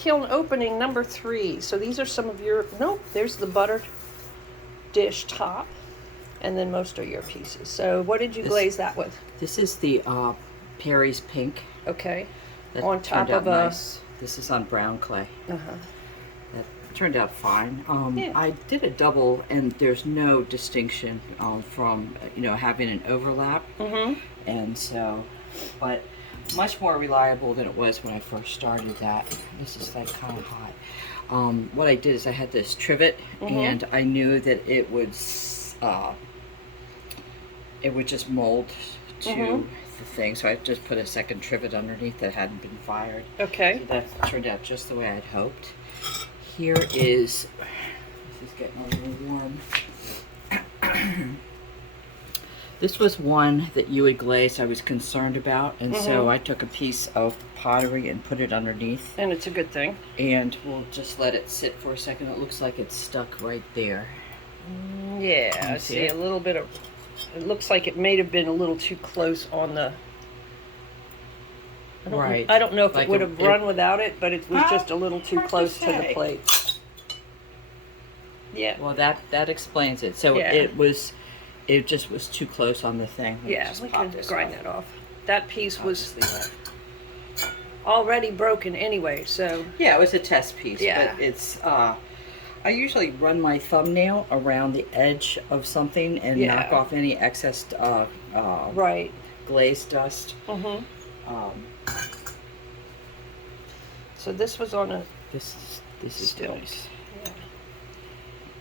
kiln opening number 3. So these are some of your, nope, there's the buttered dish top, and then most are your pieces. So what did you glaze that with? This is the Perry's Pink. Okay. That on top turned out of nice. This is on brown clay. Uh-huh. That turned out fine. Yeah. I did a double, and there's no distinction from having an overlap. Mm-hmm. And so, but much more reliable than it was when I first started that. This is like kind of hot. What I did is I had this trivet, and I knew that it would just mold to the thing. So I just put a second trivet underneath that hadn't been fired. Okay. So that turned out just the way I'd hoped. Here is, this is getting a little warm. This was one that you had glazed I was concerned about, and so I took a piece of pottery and put it underneath. And it's a good thing. And we'll just let it sit for a second. It looks like it's stuck right there. Yeah, I see a little bit of, it looks like it may have been a little too close on the, I don't know if like it would have run without it, but it was just a little too close to the plate. Yeah. Well, that explains it. So it just was too close on the thing. Yeah, we can grind that off. That piece was already broken anyway, so. Yeah, it was a test piece, but it's, I usually run my thumbnail around the edge of something and knock off any excess glaze dust. So this was on a. This is nice.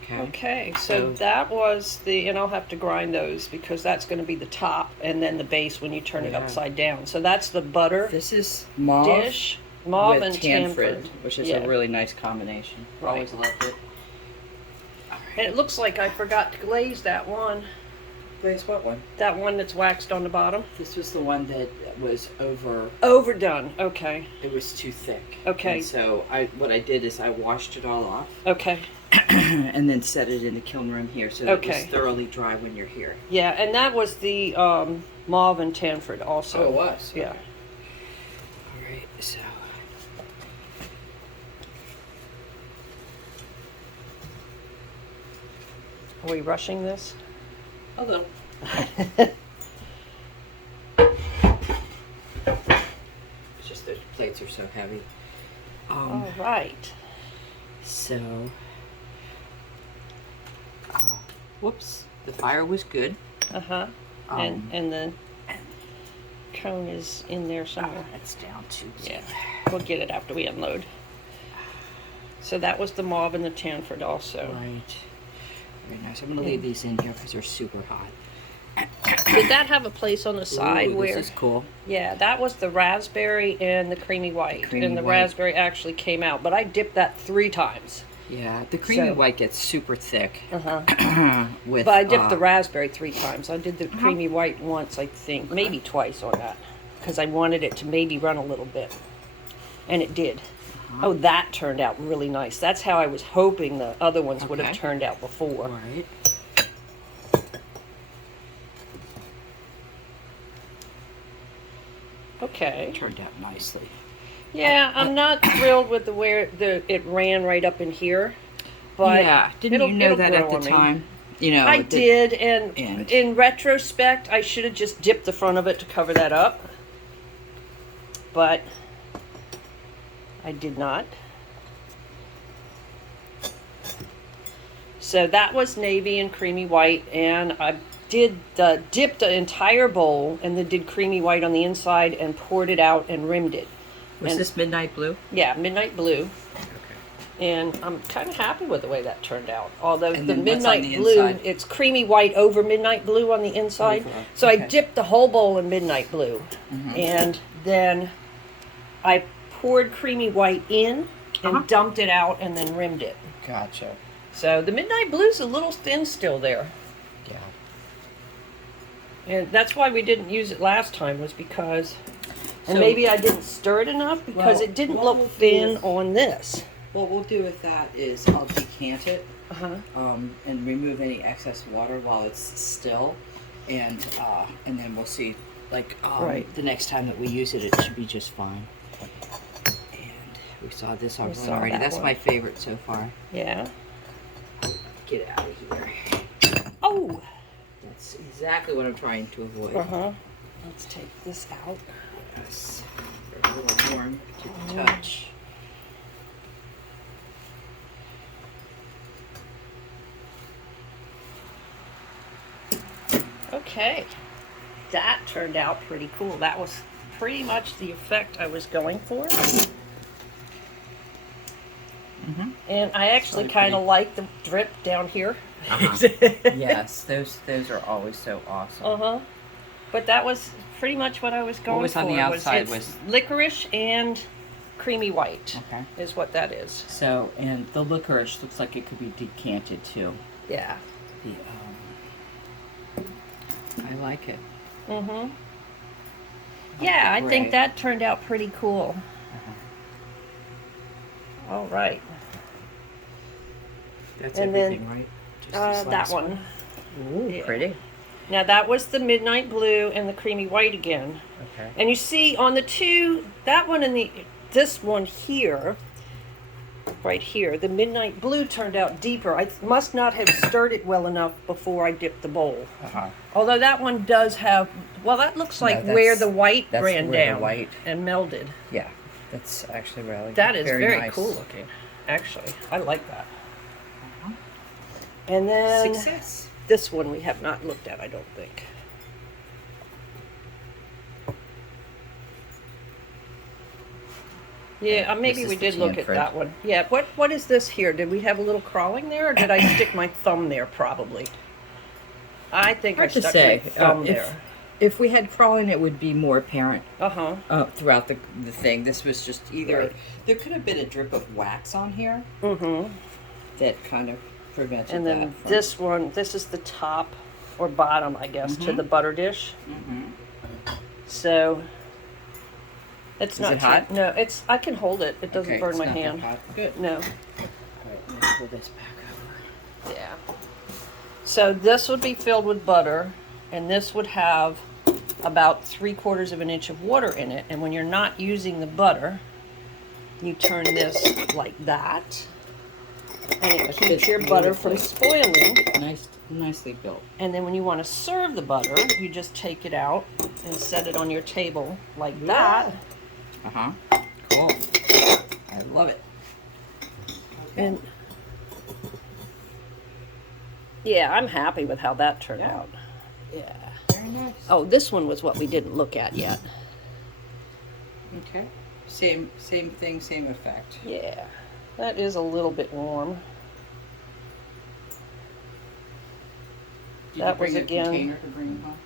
Yeah. Okay, so that was the, and I'll have to grind those because that's going to be the top and then the base when you turn it upside down. So that's the butter. This is mauve dish, mauve with and tamford, which is a really nice combination. Right. Always loved it. And it looks like I forgot to glaze that one. Glaze what one? That one that's waxed on the bottom. This was the one that was overdone. Okay. It was too thick. Okay. And so what I did is I washed it all off. Okay. And then set it in the kiln room here so that it was thoroughly dry when you're here. Yeah, and that was the mauve and tamford also. Oh, it was? Yeah. All right, so. Are we rushing this? A little. It's just the plates are so heavy. All right. So, whoops, the fire was good. And the cone is in there somewhere. It's down too. Yeah, we'll get it after we unload. So that was the mauve and the tamford also. Right. Very nice. I'm going to leave these in here because they're super hot. Did that have a place on the side where? This is cool. Yeah, that was the raspberry and the creamy white. And the raspberry actually came out, but I dipped that 3 times. Yeah, the creamy white gets super thick. But I dipped the raspberry 3 times. I did the creamy white once, I think, maybe twice on that, because I wanted it to maybe run a little bit, and it did. Oh, that turned out really nice. That's how I was hoping the other ones would have turned out before. Right. Okay. It turned out nicely. Yeah, I'm not thrilled with the way it ran right up in here, but yeah, didn't you know that at the time? You know, I did, and in retrospect, I should have just dipped the front of it to cover that up, but I did not. So that was navy and creamy white, and I dipped the entire bowl and then did creamy white on the inside and poured it out and rimmed it. Was this midnight blue? Yeah, midnight blue. Okay. And I'm kind of happy with the way that turned out. Although the midnight blue, it's creamy white over midnight blue on the inside. So I dipped the whole bowl in midnight blue. And then I poured creamy white in and dumped it out and then rimmed it. Gotcha. So the midnight blue's a little thin still there. Yeah. And that's why we didn't use it last time, was because, and maybe I didn't stir it enough because it didn't look thin on this. What we'll do with that is I'll decant it and remove any excess water while it's still, and then we'll see, like, the next time that we use it, it should be just fine. And we we saw this on We one saw already. that That's one. my favorite so far. Yeah. Get out of here. Oh! That's exactly what I'm trying to avoid. Uh-huh. Let's take this out. Yes. They're a little warm to the touch. Okay. That turned out pretty cool. That was pretty much the effect I was going for. Mm-hmm. And I actually kind of like the drip down here. Yes, those are always so awesome. Uh-huh. But that was pretty much what I was going for. What was on the outside it's licorice and creamy white. Okay. Is what that is. So, and the licorice looks like it could be decanted too. Yeah. The I like it. Mm-hmm. Yeah, I think that turned out pretty cool. All right. That's and everything, then, right? Just that one. Ooh, Yeah. pretty. Now that was the midnight blue and the creamy white again. Okay. And you see on the two, that one and this one here, right here, the midnight blue turned out deeper. I must not have stirred it well enough before I dipped the bowl. Uh-huh. Although that one does have, well, that looks like where the white ran down and melded. Yeah, that's actually really That is very nice. cool looking, actually. I like that. And then Success. this one we have not looked at, I don't think. Yeah, maybe we did look at that one. Yeah, what is this here? Did we have a little crawling there, or did I stick my thumb there? Probably. I think I stuck my thumb there. If we had crawling, it would be more apparent Uh-huh. throughout the thing. This was just either... There could have been a drip of wax on here that kind of prevented that. And then this one, this is the top or bottom, I guess, to the butter dish. So... It's not it hot? No, it's. I can hold it. It doesn't burn my hand. Good. No. All right, let me pull this back over. Yeah. So this would be filled with butter, and this would have about 3/4 of an inch of water in it. And when you're not using the butter, you turn this like that, and it keeps your butter from spoiling. Nicely built. And then when you want to serve the butter, you just take it out and set it on your table like that. Cool. I love it. And yeah, I'm happy with how that turned out. Yeah. Very nice. Oh, this one was what we didn't look at yet. Okay. Same thing, same effect. Yeah. That is a little bit warm. Did you bring a container to bring home?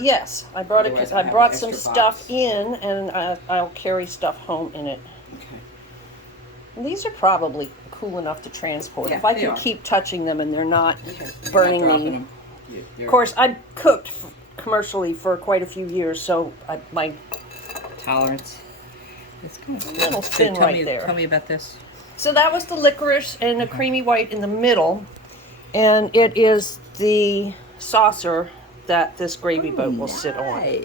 Yes, I brought I brought some stuff in, and I'll carry stuff home in it. Okay. And these are probably cool enough to transport if I can keep touching them and they're not burning me. Of course, I've cooked commercially for quite a few years, so my tolerance. It's kind of a little thin there. Tell me about this. So that was the licorice and the creamy white in the middle, and it is the saucer that this gravy boat will sit on. Okay,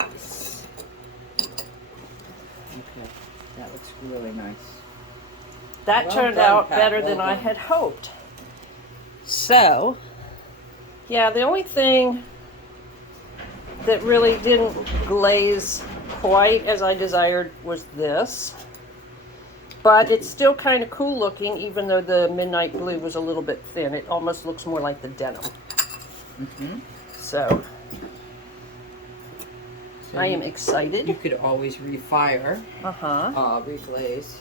that looks really nice. That turned out better than I had hoped. So, yeah, the only thing that really didn't glaze quite as I desired was this. But it's still kind of cool looking, even though the midnight blue was a little bit thin. It almost looks more like the denim. So I am excited. You could always refire, reglaze.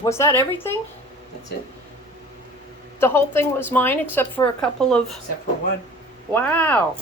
Was that everything? That's it. The whole thing was mine except for a couple of... Except for one. Wow.